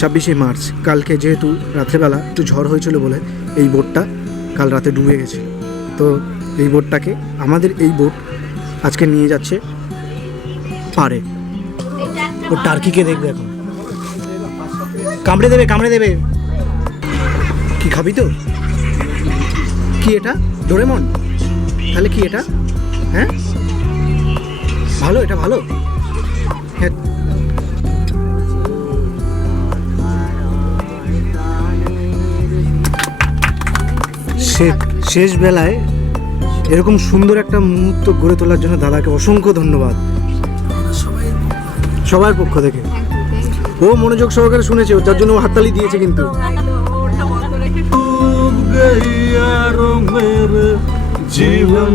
ছাব্বিশে মার্চ, কালকে যেহেতু রাত্রেবেলা একটু ঝড় হয়েছিল বলে এই বোটটা কাল রাতে ডুবে গেছে। তো এই বোটটাকে আমাদের এই বোট আজকে নিয়ে যাচ্ছে পারে। ও টার্কিকে দেখবে এখন। কামড়ে দেবে কামড়ে দেবে। কি খাবি তো? কি এটা? ডোরেমন? তাহলে কি এটা? হ্যাঁ? ভালো, এটা ভালো? হ্যাঁ শেষ বেলায় এরকম সুন্দর একটা মুহূর্ত গড়ে তোলার জন্য দাদাকে অসংখ্য ধন্যবাদ। সবার পক্ষ থেকে। ও মনোযোগ সহকারে শুনেছে তার জন্য হাততালি দিয়েছে কিন্তু। জীবন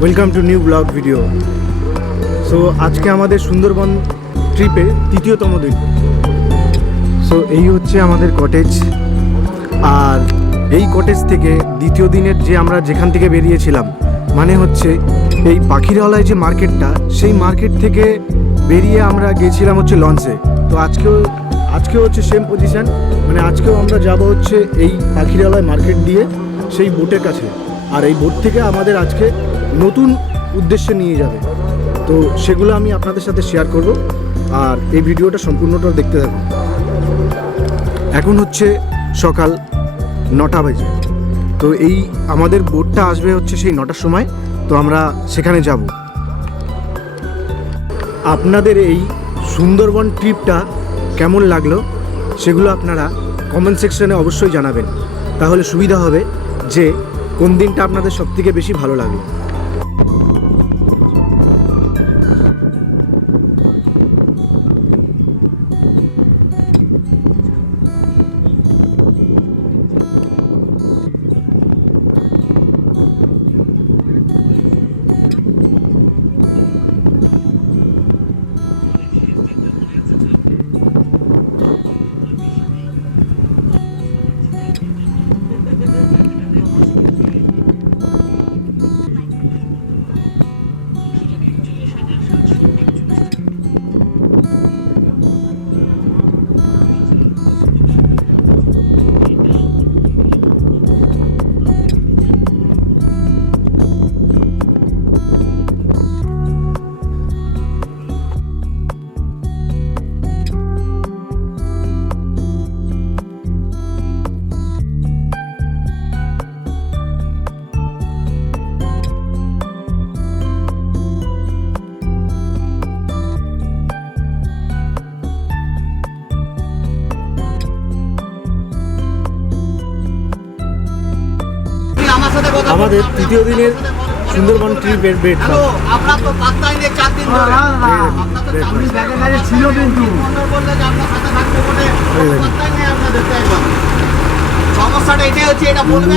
welcome to new blog video so আজকে আমাদের সুন্দরবন ট্রিপে তৃতীয়তম দিন। সো এই হচ্ছে আমাদের কটেজ আর এই কটেজ থেকে দ্বিতীয় দিনের যে আমরা যেখান থেকে বেরিয়েছিলাম মানে হচ্ছে এই পাখিরাওয়ালায় যে মার্কেটটা সেই মার্কেট থেকে বেরিয়ে আমরা গেছিলাম হচ্ছে লঞ্চে তো আজকেও আজকেও হচ্ছে সেম পজিশান মানে আজকেও আমরা যাব হচ্ছে এই পাখিরাওয়ালায় মার্কেট দিয়ে সেই বোটের কাছে। আর এই বোট থেকে আমাদের আজকে নতুন উদ্দেশ্যে নিয়ে যাবে। তো সেগুলো আমি আপনাদের সাথে শেয়ার করব। আর এই ভিডিওটা সম্পূর্ণটা দেখতে থাকুন। এখন হচ্ছে সকাল নটা বাজে। তো এই আমাদের বোটটা আসবে হচ্ছে সেই নটার সময়, তো আমরা সেখানে যাব। আপনাদের এই সুন্দরবন ট্রিপটা কেমন লাগল সেগুলো আপনারা কমেন্ট সেকশনে অবশ্যই জানাবেন। তাহলে সুবিধা হবে যে কোন দিনটা আপনাদের সবথেকে বেশি ভালো লাগল।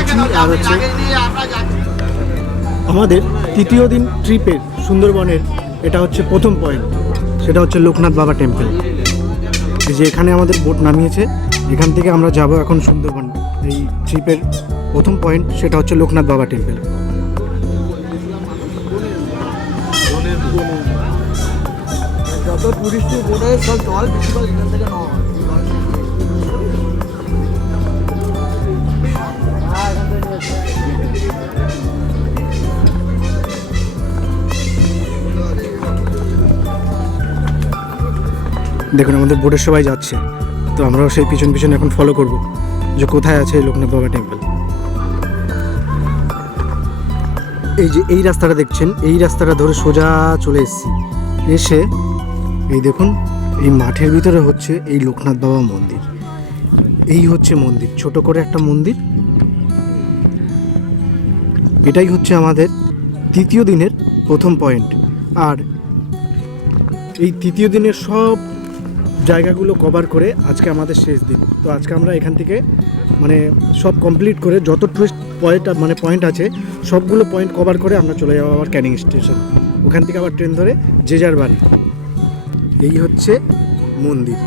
কেন যে আর আমি হচ্ছে- আগে নিয়ে আপনার যাবেন আমাদের তৃতীয় দিন ট্রিপের সুন্দরবনের এটা হচ্ছে প্রথম পয়েন্ট। সেটা হচ্ছে লোকনাথ বাবা টেম্পল। এই যে এখানে আমাদের বোট নামিয়েছে এখান থেকে আমরা যাব এখন সুন্দরবন। এই ট্রিপের প্রথম পয়েন্ট সেটা হচ্ছে লোকনাথ বাবা টেম্পল যত টুরিস্ট বোর্ডে সব জল বেশিরভাগ এখান থেকে নেওয়া হয়। দেখুন আমাদের বোটের সবাই যাচ্ছে তো আমরাও সেই পিছন পিছন এখন ফলো করব যে কোথায় আছে লোকনাথ বাবা টেম্পল এই যে এই রাস্তাটা দেখছেন, এই রাস্তাটা ধরে সোজা চলে এসেছি। এসে এই দেখুন, এই মাঠের ভিতরে হচ্ছে এই লোকনাথ বাবা মন্দির। এই হচ্ছে মন্দির, ছোট করে একটা মন্দির। এটাই হচ্ছে আমাদের তৃতীয় দিনের প্রথম পয়েন্ট। আর এই তৃতীয় দিনের সব জায়গাগুলো কভার করে আজকে আমাদের শেষ দিন। তো আজকে আমরা এখান থেকে মানে সব কমপ্লিট করে যত টুরিস্ট পয়েন্ট মানে পয়েন্ট আছে সবগুলো পয়েন্ট কভার করে আমরা চলে যাব আবার ক্যানিং স্টেশন ওখান থেকে আবার ট্রেন ধরে যে যার বাড়ি। এই হচ্ছে মন্দির।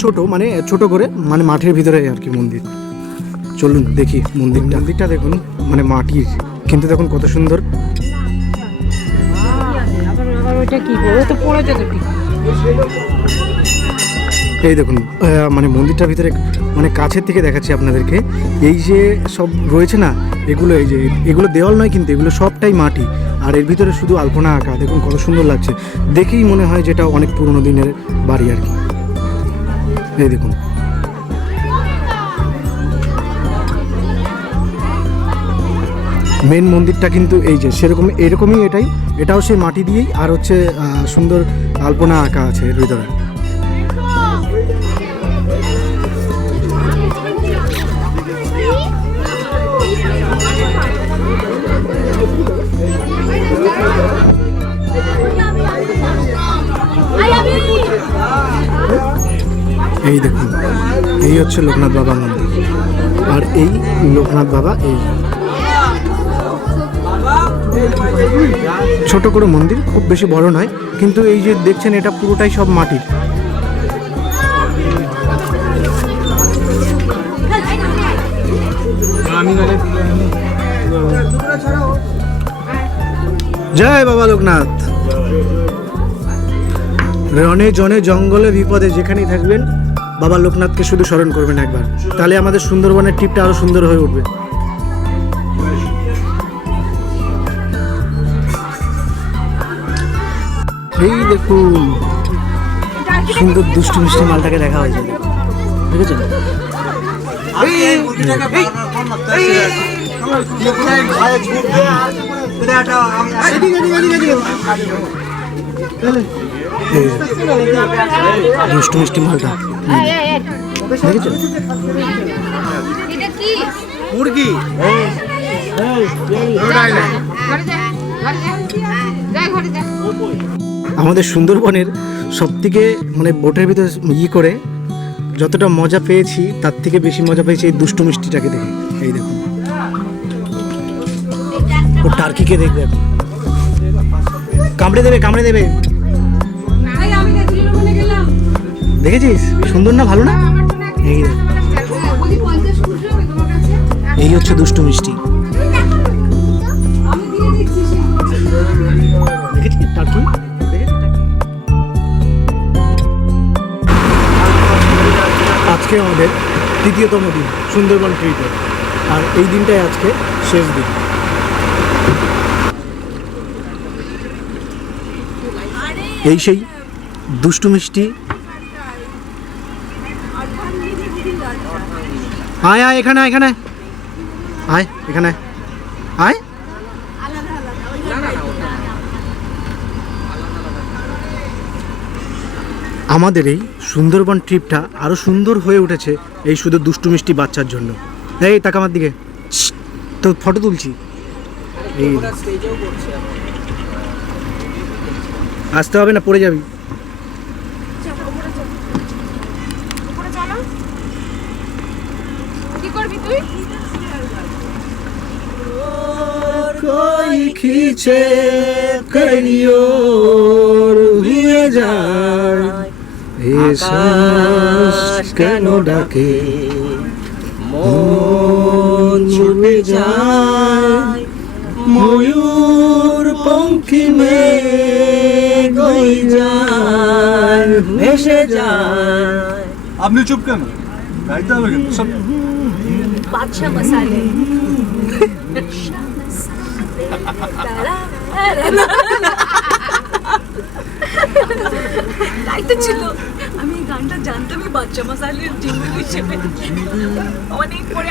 ছোট মানে ছোট করে মানে মাঠের ভিতরে আর কি মন্দির। চলুন দেখি মন্দির মন্দিরটা দেখুন। মানে মাটির। কিন্তু দেখুন কত সুন্দর। আবার আবার ওইটা কি করব তো পড়েছে তো ঠিক। এই দেখুন মানে মন্দিরটার ভিতরে মানে কাছের থেকে দেখাচ্ছি আপনাদেরকে। এই যে সব রয়েছে না, এগুলো এই যে, এগুলো দেওয়াল নয় কিন্তু এগুলো সবটাই মাটি। আর এর ভিতরে শুধু আলপনা আঁকা, দেখুন কত সুন্দর লাগছে। দেখেই মনে হয় যেটা অনেক পুরনো দিনের বাড়ি আর কি। এই দেখুন। মেন মন্দিরটা কিন্তু এই যে, সেরকম, এরকমই এটাই। এটাও সেই মাটি দিয়েই, আর হচ্ছে সুন্দর আলপনা আঁকা আছে এর ভিতরে। এই দেখুন, এই হচ্ছে লোকনাথ বাবা মন্দির। আর এই লোকনাথ বাবা এই। ছোট করে মন্দির, খুব বেশি বড় নয়, কিন্তু এই যে দেখছেন, এটা পুরোটাই সব মাটির। জয় বাবা লোকনাথ। রনে জনে জঙ্গলে বিপদে যেখানেই থাকবেন বাবা লোকনাথকে শুধু স্মরণ করবেন একবার। তাহলে আমাদের সুন্দরবনের ট্রিপটা আরও সুন্দর হয়ে উঠবে। এই দেখুন সুন্দর দুষ্টু মিষ্টি মালটাকে দেখা হয়েছে। দেখেছেন? দুষ্টু মিষ্টি মালটা। মুরগি? যা আমাদের সুন্দরবনের সব থেকে মানে বোটের ভিতরে ইয়ে করে যতটা মজা পেয়েছি তার থেকে বেশি মজা পেয়েছি এই দুষ্টু মিষ্টিটাকে দেখে। এই দেখুন। ও টার্কিকে দেখবে এখন। কামড়ে দেবে কামড়ে দেবে। দেখেছিস? সুন্দর না, ভালো না? এই হচ্ছে দুষ্টু মিষ্টি। টার্কি আজকে আমাদের তৃতীয়তম দিন সুন্দরবন ট্রিপের আর এই দিনটাই আজকে শেষ দিন। এই সেই দুষ্টু মিষ্টি আয় আয়, এখানে এখানে। আয়। এখানে। আয়। আমাদের এই সুন্দরবন ট্রিপটা আরও সুন্দর হয়ে উঠেছে এই শুধু দুষ্টু মিষ্টি বাচ্চার জন্য। এই তাকা আমার দিকে। তো ফটো তুলছি। আসতে হবে না, পড়ে যাবি। खींचे करियो हुए जान। एसास पंखी में आपने चुप क्या? सब बादशाह मसाले। তাই তো ছিল আমি এই গানটা জানতামই বাচ্চা মশালের জিঙ্গল হিসেবে। অনেক পরে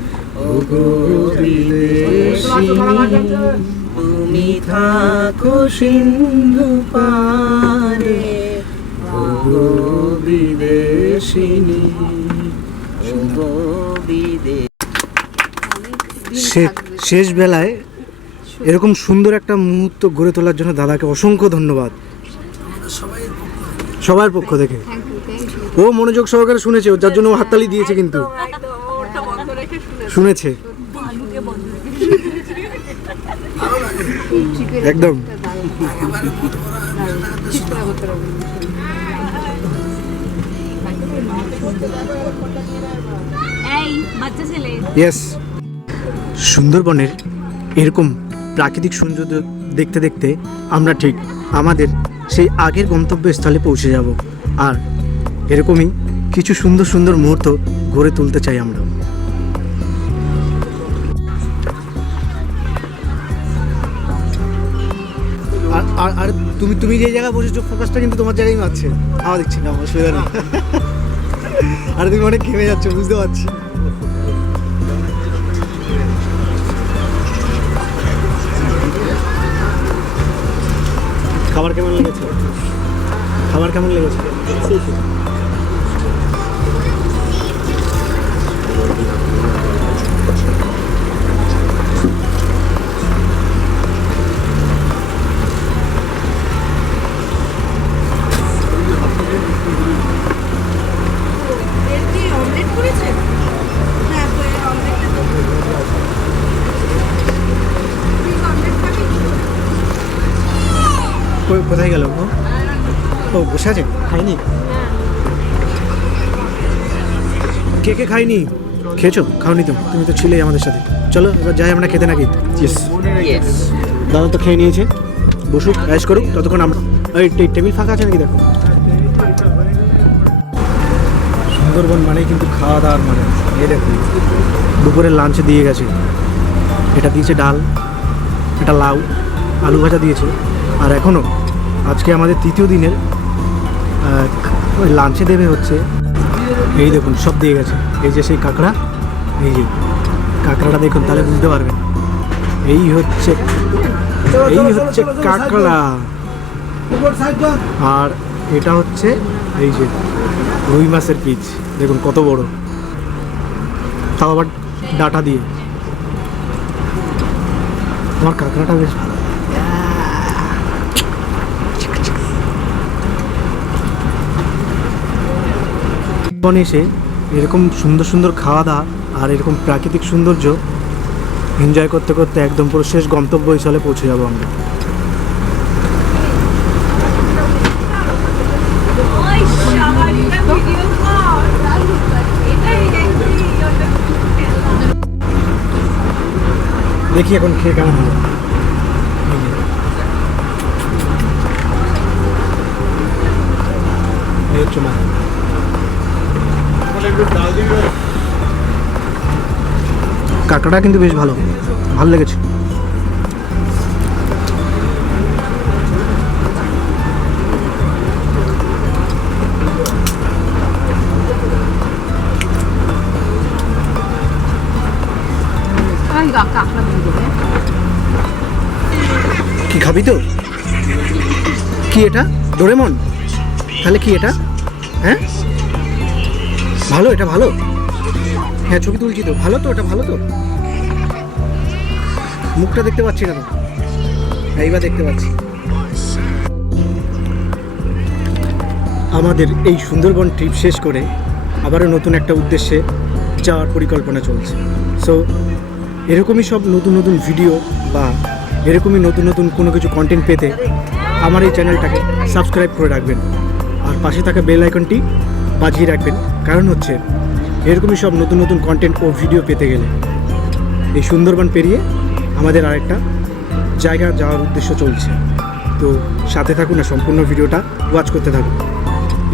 তুমি থাকো সিন্ধু পারে শেষ বেলায় এরকম সুন্দর একটা মুহূর্ত গড়ে তোলার জন্য দাদাকে অসংখ্য ধন্যবাদ। সবার পক্ষ থেকে। ও মনোযোগ সহকারে শুনেছে, যার জন্য ও হাততালি দিয়েছে কিন্তু একদম ওটা বন্ধ রেখে শুনে শুনেছে। একদম। ইয়েস সুন্দরবনের এরকম প্রাকৃতিক সৌন্দর্য দেখতে দেখতে আমরা ঠিক আমাদের সেই আগের গন্তব্যস্থলে পৌঁছে যাব। আর এরকমই কিছু সুন্দর সুন্দর মুহূর্ত গড়ে তুলতে চাই আমরা। আর আর তুমি তুমি যে জায়গায় বসেছো ফোকাসটা কিন্তু তোমার জায়গায় মারছে হাওয়া দেখছি না অসুবিধা নেই। আর, তুমি অনেক ঘেমে যাচ্ছ, বুঝতে পারছি। খাবার কেমন লেগেছে? খাবার কেমন লেগেছে এর কি অমলেট করেছে হ্যাঁ তো এর অমলেটটা তো তুই অমলেট খাবি কো- কোথায় গেল ও ও বসে আছে? খাইনি কে কে খাইনি খেয়েছো? খাওনি তো। তুমি তো ছিলেই আমাদের সাথে। চলো এবার যাই আমরা খেতে নাকি। দাদা তো খেয়ে নিয়েছে। বসুক অ্যাশ করুক ততক্ষণ আমরা ওই টেবিল ফাঁকা আছে নাকি দেখো? সুন্দরবন মানেই কিন্তু খাওয়া দাওয়ার মানে। এই দেখো দুপুরে লাঞ্চ দিয়ে গেছে। এটা দিয়েছে ডাল এটা লাউ আলু ভাজা দিয়েছে। আর এখনও আজকে আমাদের তৃতীয় দিনের লাঞ্চে দেবে হচ্ছে, এই দেখুন, সব দিয়ে গেছে। এই যে সেই কাঁকড়া, এই যে, কাঁকড়াটা দেখুন, তাহলে বুঝতে পারবেন। এই হচ্ছে এই হচ্ছে কাঁকড়া। আর এটা হচ্ছে, এই যে, রুই মাছের পিচ। দেখুন, কত বড়। তাও আবার ডাটা দিয়ে। আমার কাঁকড়াটা বেশ ভালো। জীবনে এসে এরকম সুন্দর সুন্দর খাওয়া দাওয়া আর এরকম প্রাকৃতিক সৌন্দর্য এনজয় করতে করতে একদম পুরো শেষ গন্তব্যস্থলে পৌঁছে যাব আমরা। দেখি এখন খেয়ে কেমন হলো। হচ্ছে কাঁকড়া কিন্তু বেশ ভালো। ভালো লেগেছে। কি খাবি তো? কি এটা? ডোরেমন? তাহলে কি এটা? হ্যাঁ? ভালো এটা ভালো। হ্যাঁ ছবি তুলছি তো। ভালো তো এটা ভালো তো। মুখটা দেখতে পাচ্ছি না তো। হ্যাঁ, এইবার দেখতে পাচ্ছি। আমাদের এই সুন্দরবন ট্রিপ শেষ করে আবারও নতুন একটা উদ্দেশ্যে যাওয়ার পরিকল্পনা চলছে। সো এরকমই সব নতুন নতুন ভিডিও বা এরকমই নতুন নতুন কোনো কিছু কন্টেন্ট পেতে আমার এই চ্যানেলটাকে সাবস্ক্রাইব করে রাখবেন। আর পাশে থাকা বেল আইকনটি বাজিয়ে রাখবেন। কারণ হচ্ছে, এরকমই সব নতুন নতুন কন্টেন্ট ও ভিডিও পেতে গেলে, এই সুন্দরবন পেরিয়ে আমাদের আরেকটা জায়গা যাওয়ার উদ্দেশ্য চলছে। তো সাথে থাকুন না সম্পূর্ণ ভিডিওটা ওয়াচ করতে থাকুন।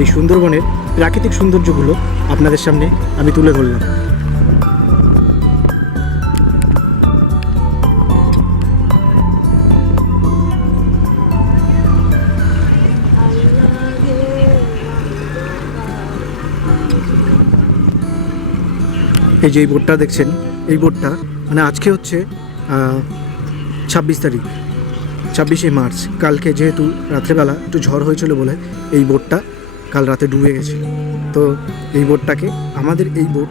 এই সুন্দরবনের প্রাকৃতিক সৌন্দর্যগুলো আপনাদের সামনে আমি তুলে ধরলাম। এই যে এই বোটটা দেখছেন, এই বোটটা মানে আজকে হচ্ছে ছাব্বিশ তারিখ, ছাব্বিশে মার্চ, কালকে যেহেতু রাত্রেবেলা একটু ঝড় হয়েছিল বলে এই বোটটা কাল রাতে ডুবে গেছে। তো এই বোটটাকে আমাদের এই বোট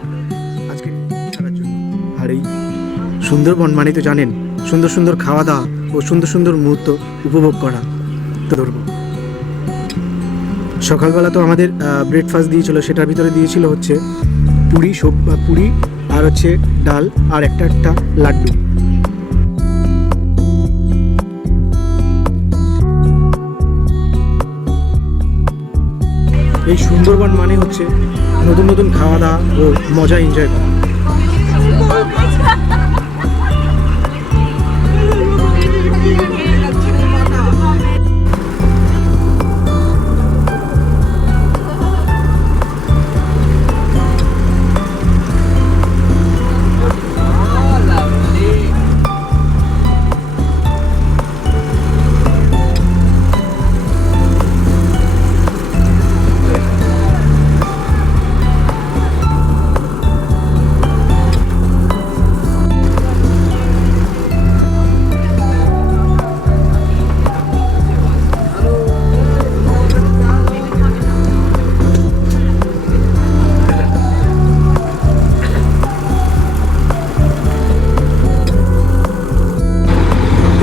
আজকে ছাড়ার জন্য। আর এই সুন্দরবন মানে তো জানেন, সুন্দর সুন্দর খাওয়া দাওয়া ও সুন্দর সুন্দর মুহূর্ত উপভোগ করা তো ধরবো। সকালবেলা তো আমাদের ব্রেকফাস্ট দিয়েছিল, সেটার ভিতরে দিয়েছিল হচ্ছে পুরি, সব পুরি আর হচ্ছে ডাল আর একটা একটা লাড্ডু। এই সুন্দরবন মানে হচ্ছে নতুন নতুন খাওয়া দাওয়া ও মজা এনজয় করা।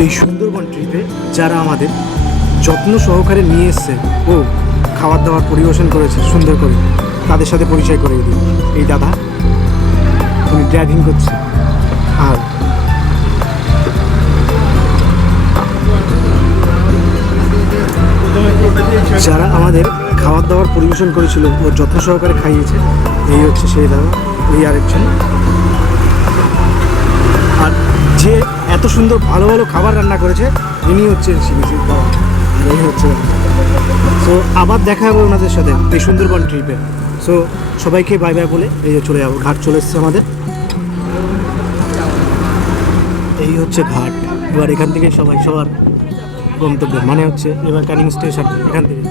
এই সুন্দরবন ট্রিপে যারা আমাদের যত্ন সহকারে নিয়ে এসছে ও খাবার দাবার পরিবেশন করেছে সুন্দর করে, তাদের সাথে পরিচয় করিয়ে দিই। এই দাদা, উনি ড্রাইভিং করছে। আর যারা আমাদের খাবার দাবার পরিবেশন করেছিল, ও যত্ন সহকারে খাইয়েছে, এই হচ্ছে সেই দাদা ওই আরেকজন। আর যে এত সুন্দর ভালো ভালো খাবার রান্না করেছে, ইনি হচ্ছেন সিবিসি দাদা আর এই হচ্ছে সো আবার দেখা হবে ওনাদের সাথে এই সুন্দরবন ট্রিপে সো সবাইকে বাই বাই বলে এই যে চলে যাব, ঘাট চলে এসছে আমাদের। এই হচ্ছে ঘাট। এবার এখান থেকে সবাই সবার গন্তব্য মানে হচ্ছে এবার ক্যানিং স্টেশন এখান থেকে।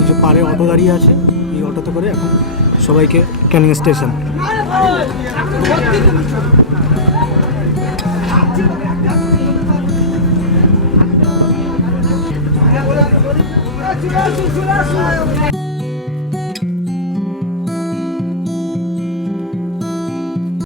এই যে পারে অটো দাঁড়িয়ে আছে, এই অটোতে করে এখন সবাইকে Canning station Susun, susun, susun.